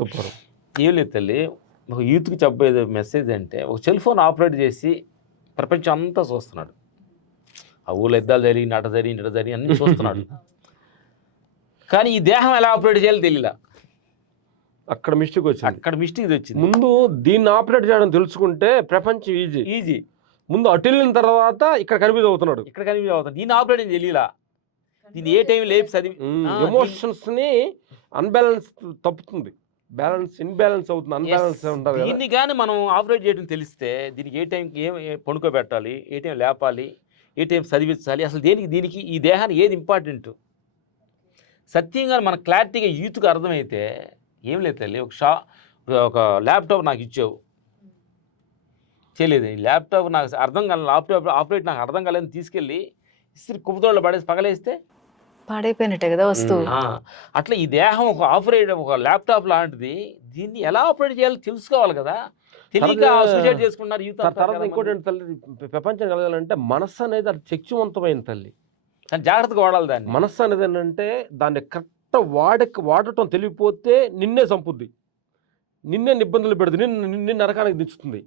Super. ఏం లేదు తల్లి, ఒక యూత్కి చెప్పేది మెసేజ్ అంటే, ఒక సెల్ ఫోన్ ఆపరేట్ చేసి ప్రపంచం అంతా చూస్తున్నాడు. ఆ ఊళ్ళో యుద్ధాలు జరిగి అట జరిగి ఇట జరిగి అన్నీ చూస్తున్నాడు. కానీ ఈ దేహం ఎలా ఆపరేట్ చేయాలో తెలియలా. అక్కడ మిస్టేక్ వచ్చింది. అక్కడ మిస్టేక్ వచ్చింది. ముందు దీన్ని ఆపరేట్ చేయడం తెలుసుకుంటే ప్రపంచం ఈజీ. ముందు అటు వెళ్ళిన తర్వాత ఇక్కడ కన్ఫ్యూజ్ అవుతున్నాడు. ఇక్కడ కనిపించ అవుతుంది. దీన్ని ఆపరేట్ తెలియలా. దీన్ని ఏ టైం లేపి చదివి ఎమోషన్స్ ని అన్బ్యాలెన్స్ తప్పుతుంది, బ్యాలెన్స్ ఇన్బ్యాలెన్స్ అవుతుంది, అన్బ్యాలెన్స్ ఉంటారు కదా. దీన్ని కానీ మనం ఆపరేట్ చేయడం తెలిస్తే దీనికి ఏ టైంకి పడుకోబెట్టాలి, ఏ టైం లేపాలి, ఏ టైం చదివించాలి, అసలు దీనికి ఈ దేహానికి ఏది ఇంపార్టెంట్ సత్యంగా మన క్లారిటీగా యూత్కి అర్థమైతే ఏం లేదు తల్లి. ఒక ల్యాప్టాప్ నాకు ఇచ్చావు, చేయలేదు. ఈ ల్యాప్టాప్ నాకు అర్థం కాలేదు, ల్యాప్టాప్ ఆపరేట్ నాకు అర్థం కాలేదని తీసుకెళ్ళి ఇస్త్రీ కుప్పతోళ్ళు పడేసి పగలేస్తే పాడైపోయినట్టే కదా వస్తువు. అట్లా ఈ దేహం ఒక ల్యాప్టాప్ లాంటిది. దీన్ని ఎలా ఆపరేట్ చేయాలో తెలుసుకోవాలి కదా. తెలియక సూసైడ్ చేసుకున్నారు యూత్. తర్వాత ఇంకోటి ఏంటి తల్లి, ప్రపంచం కలగాలంటే మనస్సు అనేది అది శక్తివంతమైన తల్లి. జాగ్రత్తగా వాడాలి దాన్ని. మనస్సు అనేది ఏంటంటే దాన్ని కరెక్ట్ వాడటం తెలియకపోతే నిన్నే చంపుద్ది, నిన్నే ఇబ్బందులు పెడుతుంది, నిన్ను నరకానికి దించుతుంది.